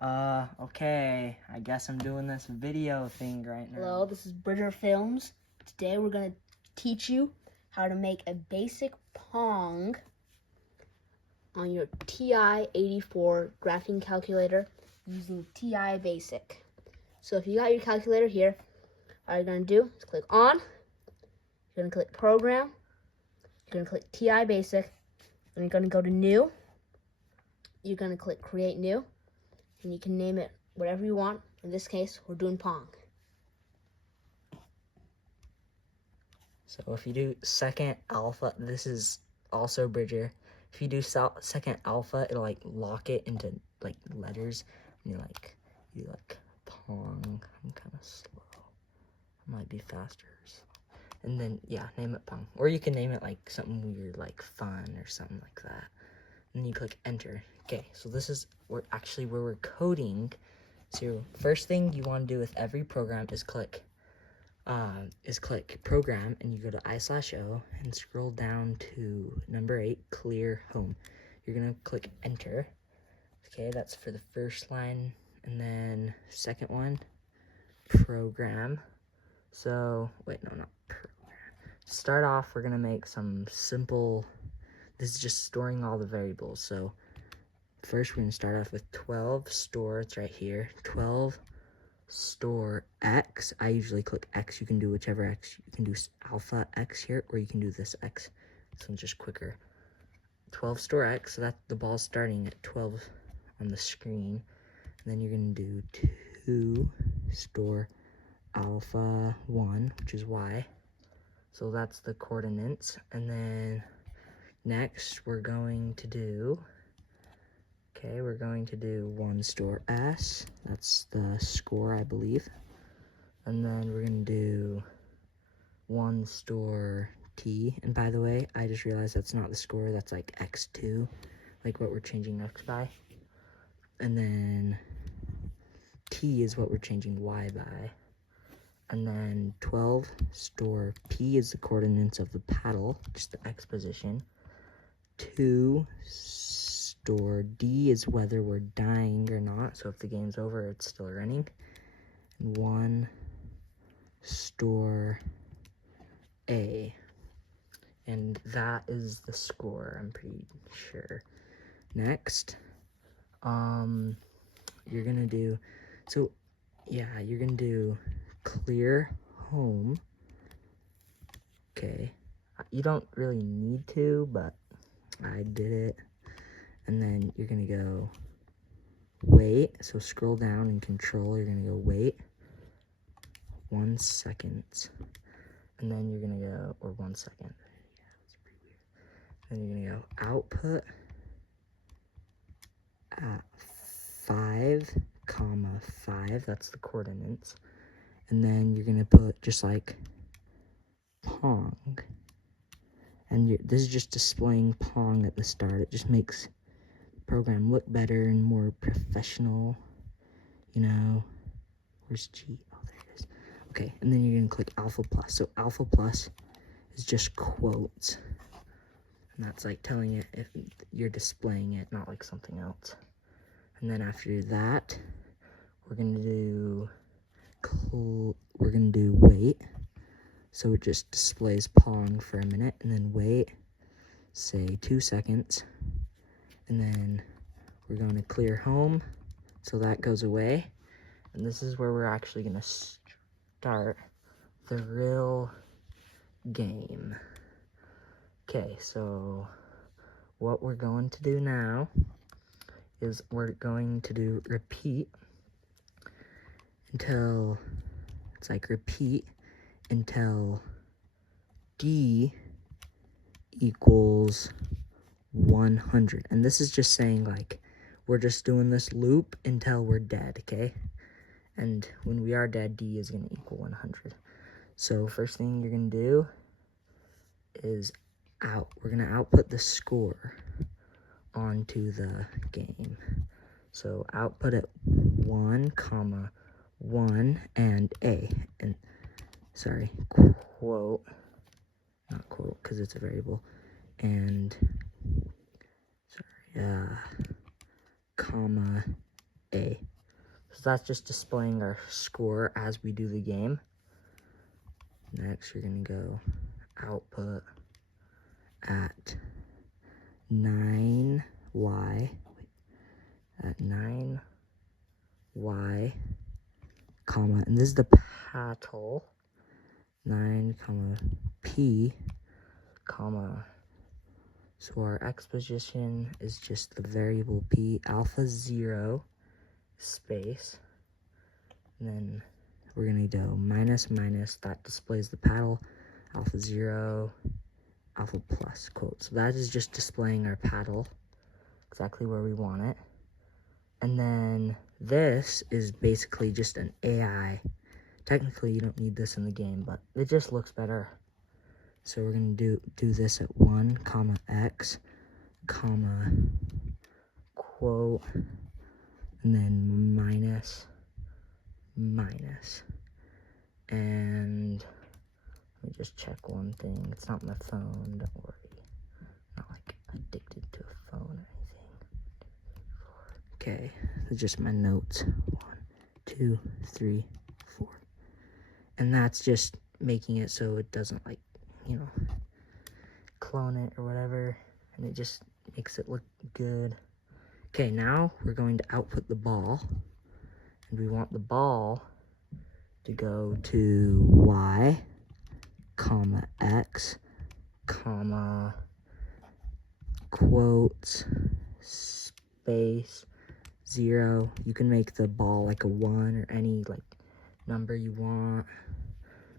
Okay, I guess I'm doing this video thing right now. Hello, this is Bridger Films. Today we're going to teach you how to make a basic Pong on your TI-84 graphing calculator using TI Basic. So if you got your calculator here, all you're going to do is click on, you're going to click Program, you're going to click TI Basic, and you're going to go to New, you're going to click Create New, and you can name it whatever you want. In this case, we're doing Pong. So if you do second alpha, this is also Bridger. If you do second alpha, it'll like lock it into like letters. And you like Pong. I'm kind of slow. I might be faster. And then yeah, name it Pong. Or you can name it like something weird, like fun or something like that. And then you click enter. Okay, so this is where we're coding. So first thing you want to do with every program is click program, and you go to I/O and scroll down to number 8, clear home. You're gonna click enter. Okay, that's for the first line, and then second one, program. So wait, no, not program. To start off, we're gonna make some simple. This is just storing all the variables. So first, we're gonna start off with 12 store. It's right here. 12 store X. I usually click X. You can do whichever X. You can do alpha X here, or you can do this X. This one's just quicker. 12 store X, so that the ball's starting at 12 on the screen. And then you're gonna do 2 store alpha 1, which is Y. So that's the coordinates. And then next we're going to do 1 store S. That's the score, I believe. And then we're going to do 1 store T. And by the way, I just realized that's not the score. That's like X2, like what we're changing X by. And then T is what we're changing Y by. And then 12 store P is the coordinates of the paddle, just the X position. 2 store D is whether we're dying or not. So if the game's over, it's still running. And 1 store A. And that is the score, I'm pretty sure. Next, you're gonna do, you're gonna do clear home. Okay, you don't really need to, but I did it. And then you're gonna go wait. So scroll down in control, you're gonna go wait 1 second. And then you're gonna go, or 1 second. Yeah, that's pretty weird. Then you're gonna go output at 5, that's the coordinates. And then you're gonna put just like Pong. And this is just displaying Pong at the start. It just makes the program look better and more professional, you know. Where's G? Oh, there it is. Okay, and then you're gonna click alpha plus. So alpha plus is just quotes. And that's like telling it if you're displaying it, not like something else. And then after that, we're gonna do wait. So it just displays Pong for a minute, and then wait, say 2 seconds, and then we're going to clear home, so that goes away. And this is where we're actually going to start the real game. Okay, so what we're going to do now is we're going to do repeat until, it's like repeat until D equals 100. And this is just saying like, we're just doing this loop until we're dead, okay? And when we are dead, D is gonna equal 100. So first thing you're gonna do is we're gonna output the score onto the game. So output at 1, 1 and A. And sorry, quote, not quote because it's a variable, and sorry, comma A. So that's just displaying our score as we do the game. Next, you're gonna go output at 9y, at 9y, comma, and this is the paddle, 9, comma, p, comma, so our x position is just the variable p, alpha 0, space, and then we're gonna go minus, minus, that displays the paddle, alpha 0, alpha plus, quote. So that is just displaying our paddle exactly where we want it. And then this is basically just an AI. Technically, you don't need this in the game, but it just looks better. So we're gonna do this at 1, comma, x, comma, quote, and then minus, minus. And let me just check one thing. It's not my phone, don't worry. I'm not like addicted to a phone or anything. Okay, it's just my notes. 1, 2, 3, 4. And that's just making it so it doesn't like, you know, clone it or whatever. And it just makes it look good. Okay, now we're going to output the ball. And we want the ball to go to y, comma, x, comma, quotes, space, 0. You can make the ball like a 1 or any like number you want,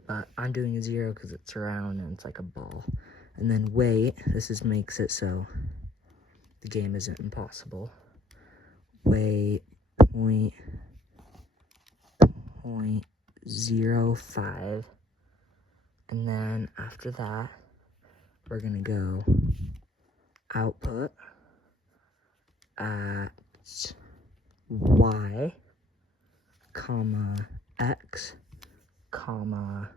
but I'm doing a 0 because it's round and it's like a ball. And then wait, this makes it so the game isn't impossible. Wait, point 0.05, and then after that we're gonna go output at y, comma, x, comma,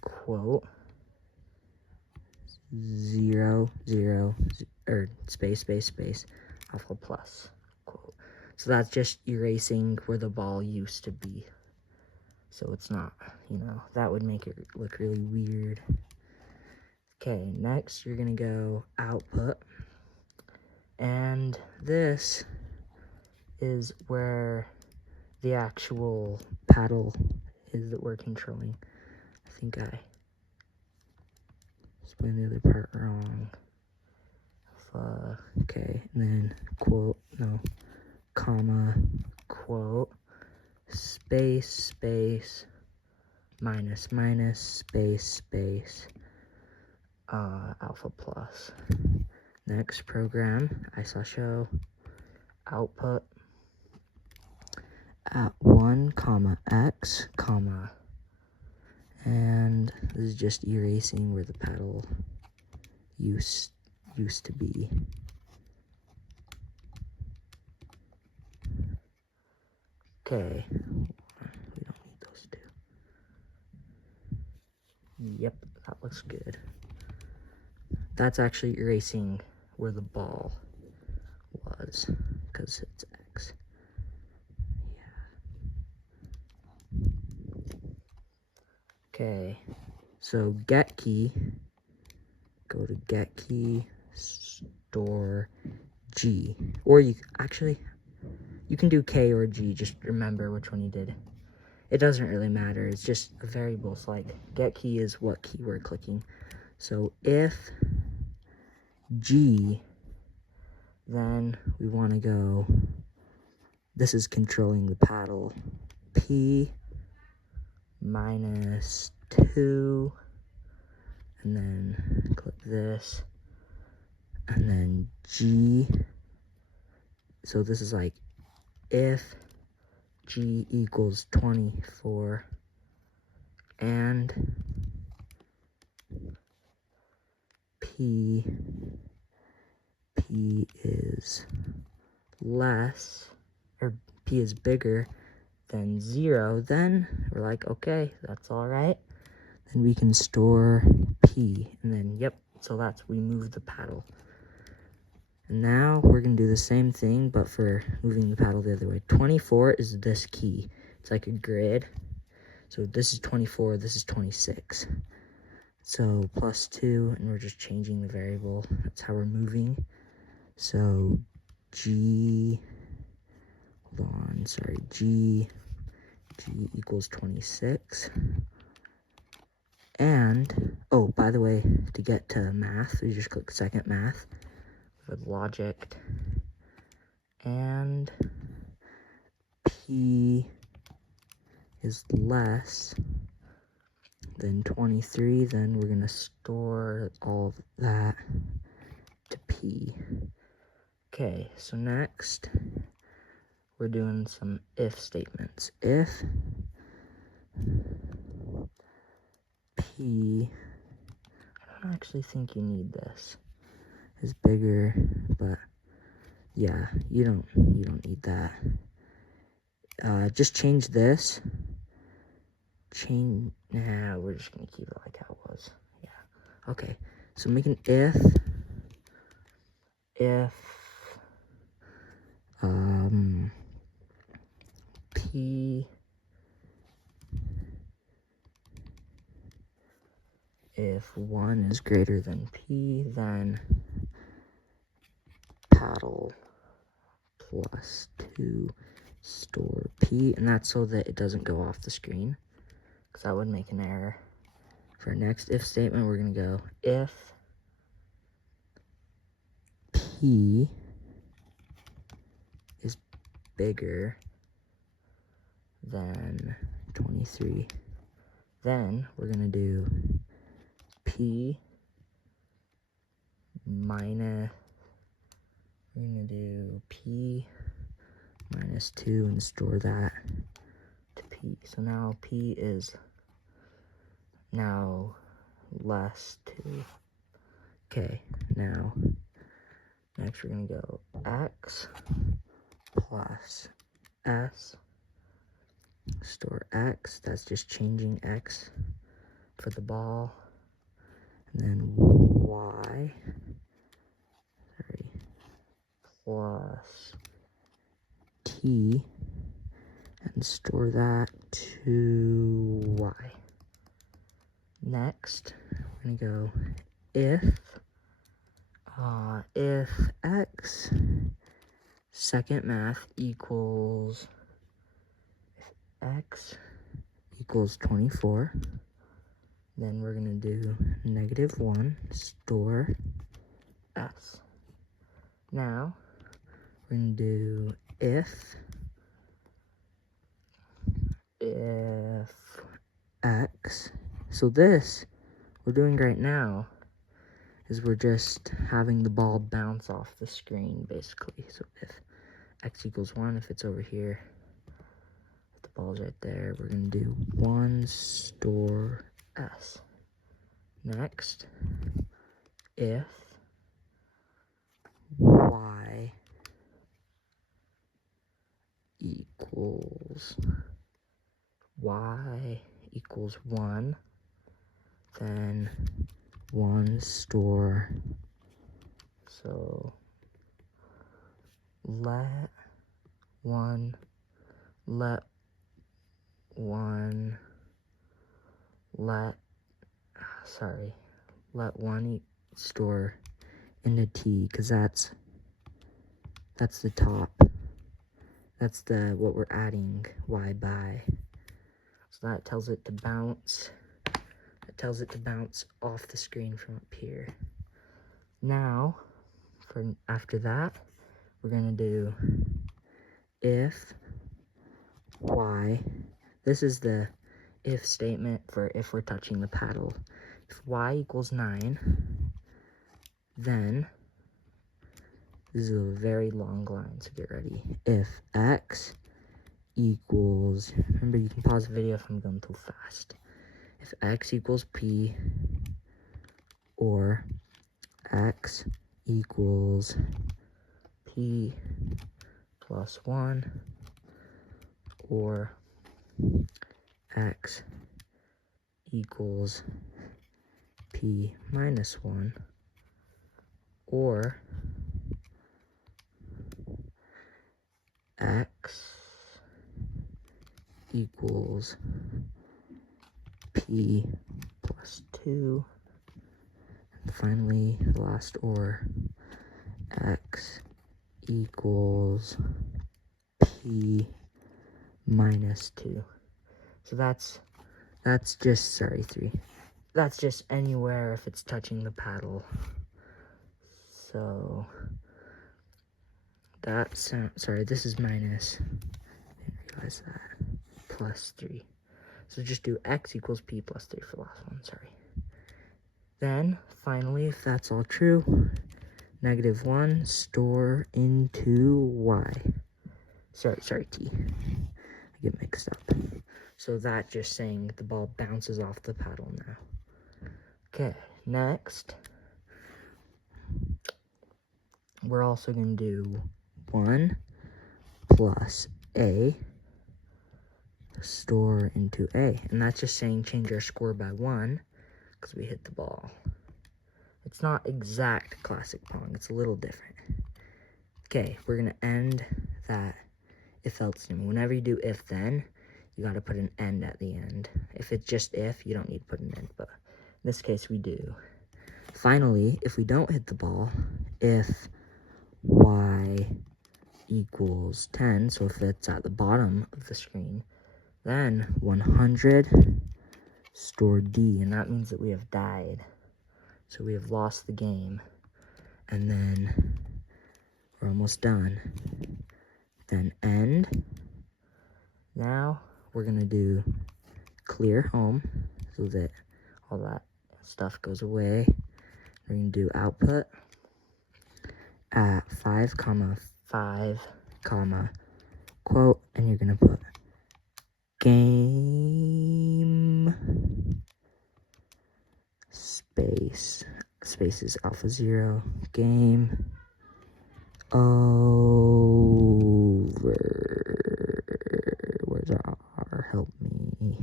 quote, 0, 0, or space, space, space, alpha plus, quote. So that's just erasing where the ball used to be. So it's not, you know, that would make it look really weird. Okay, next you're gonna go output. And this is where the actual paddle is that we're controlling. I think I explained the other part wrong. Okay, and then quote, no, comma, quote, space, space, minus, minus, space, space, alpha plus. Next program, I saw show, output at 1, comma, x, comma, and this is just erasing where the paddle used to be. Okay, we don't need those two. Yep, that looks good. That's actually erasing where the ball was, because it's X. Yeah. Okay, so get key, go to get key, store G, or you can do K or G, just remember which one you did. It doesn't really matter, it's just a variable, so like get key is what key we're clicking. So if G, then we want to go, this is controlling the paddle, P minus 2, and then click this, and then G, so this is like if G equals 24 and P is less, or P is bigger than 0, then we're like, okay, that's all right. Then we can store P, and then, yep, so we move the paddle. And now we're going to do the same thing, but for moving the paddle the other way. 24 is this key. It's like a grid. So this is 24, this is 26. So plus 2, and we're just changing the variable. That's how we're moving. So G equals 26. And, oh, by the way, to get to math, you just click second math with logic. And P is less than 23, then we're going to store all of that to P. Okay, so next, we're doing some if statements. If P, I don't actually think you need this, is bigger, but yeah, you don't need that. Just change this. Nah, we're just gonna keep it like how it was. Yeah. Okay. So make an if P, if 1 is greater than P, then paddle plus 2 store P, and that's so that it doesn't go off the screen, because that would make an error. For our next if statement, we're going to go if P is bigger than 23, then we're going to do P minus, we're going to do P minus 2 and store that to P. So now P is now less 2. Okay, now next we're going to go X plus S, store X, that's just changing X for the ball, and then Y, plus T, and store that to Y. Next, we're going to go if X second math equals, if X equals 24, then we're going to do -1, store S. Now, we're going to do if X, so this we're doing right now is we're just having the ball bounce off the screen, basically. So if X equals 1, if it's over here, if the ball's right there, we're going to do 1 store S. Next, if Y equals 1, then 1 store, so let 1 store into T, because that's the top. That's what we're adding Y by. So that tells it to bounce. It tells it to bounce off the screen from up here. Now, after that, we're gonna do if Y. This is the if statement for if we're touching the paddle. If Y equals 9, then this is a very long line, so get ready. If X equals, remember you can pause the video if I'm going too fast. If X equals P, or X equals P plus 1, or X equals P minus 1, or x equals p plus 2. And finally, the last or, x equals p minus 2. So that's just, sorry, 3. That's just anywhere if it's touching the paddle. So that's, sorry, this is minus, I didn't realize that, plus 3. So just do x equals p plus 3 for the last one, sorry. Then, finally, if that's all true, -1 store into y. Sorry, t. I get mixed up. So that just saying the ball bounces off the paddle now. Okay, next, we're also going to do 1 plus a store into a. And that's just saying change our score by 1 because we hit the ball. It's not exact classic Pong. It's a little different. Okay, we're going to end that if-else statement. Whenever you do if-then, you got to put an end at the end. If it's just if, you don't need to put an end, but in this case, we do. Finally, if we don't hit the ball, if y equals 10, so if it's at the bottom of the screen, then 100 store D, and that means that we have died. So we have lost the game. And then we're almost done. Then end. Now we're gonna do clear home so that all that stuff goes away. We're gonna do output at 5, 5, quote, and you're gonna put game spaces alpha 0, game over. Where's R? Help me.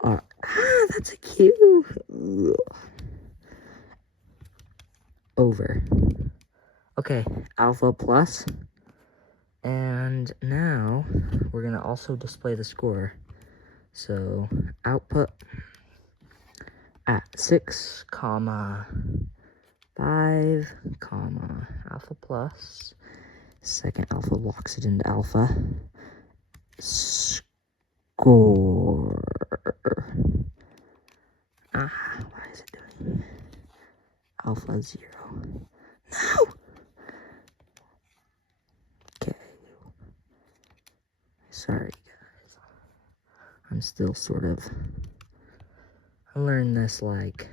R. That's a Q. Over. Okay, alpha plus. And now we're gonna also display the score. So output at 6, 5, alpha plus. Second alpha locks it into alpha. Score. Why is it doing alpha 0? No! Okay. Sorry, guys. I'm still sort of... I learned this, like,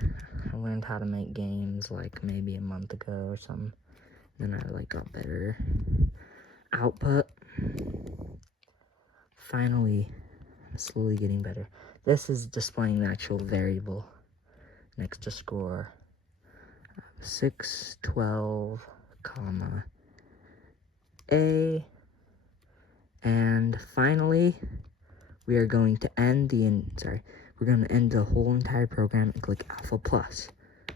I learned how to make games, like, maybe a month ago or something. Then I, like, got better. Output. Finally, I'm slowly getting better. This is displaying the actual variable next to score. 6, 12, A. And finally, we are going to end we're going to end the whole entire program and click alpha plus.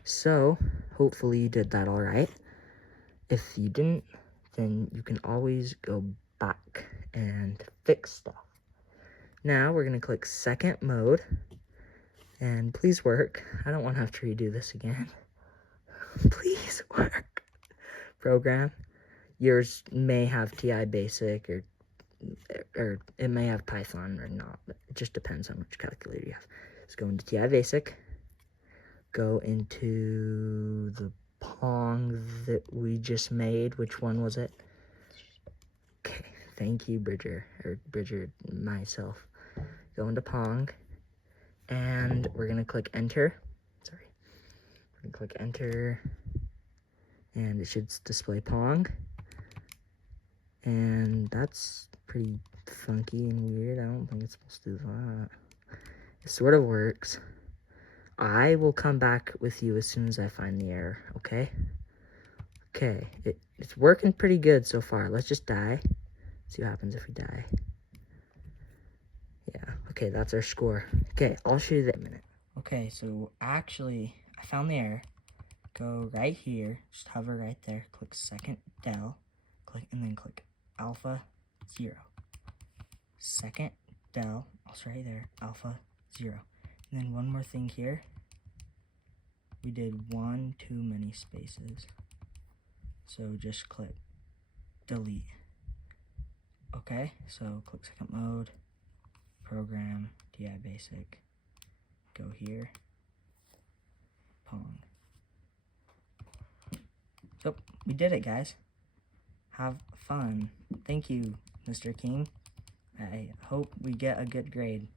So, hopefully you did that all right. If you didn't, then you can always go back and fix stuff. Now, we're going to click second mode, and please work. I don't want to have to redo this again. Please work. Program. Yours may have TI Basic or it may have Python or not. But it just depends on which calculator you have. Let's go into TI Basic. Go into the Pong that we just made. Which one was it? Okay, thank you, Bridger myself. Go into Pong, and we're gonna click enter. We're gonna click enter, and it should display Pong. And that's pretty funky and weird. I don't think it's supposed to do that. It sort of works. I will come back with you as soon as I find the error, okay? Okay, it's working pretty good so far. Let's just die. See what happens if we die. Yeah, okay, that's our score. Okay, I'll show you that in a minute. Okay, so actually, I found the error. Go right here, just hover right there, click second del, and then click alpha 0. Second del, also right there, alpha 0. And then one more thing here. We did one too many spaces. So just click delete. Okay, so click second mode, program, DI basic, go here, Pong. So we did it, guys. Have fun. Thank you, Mr. King. I hope we get a good grade.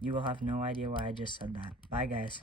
You will have no idea why I just said that. Bye, guys.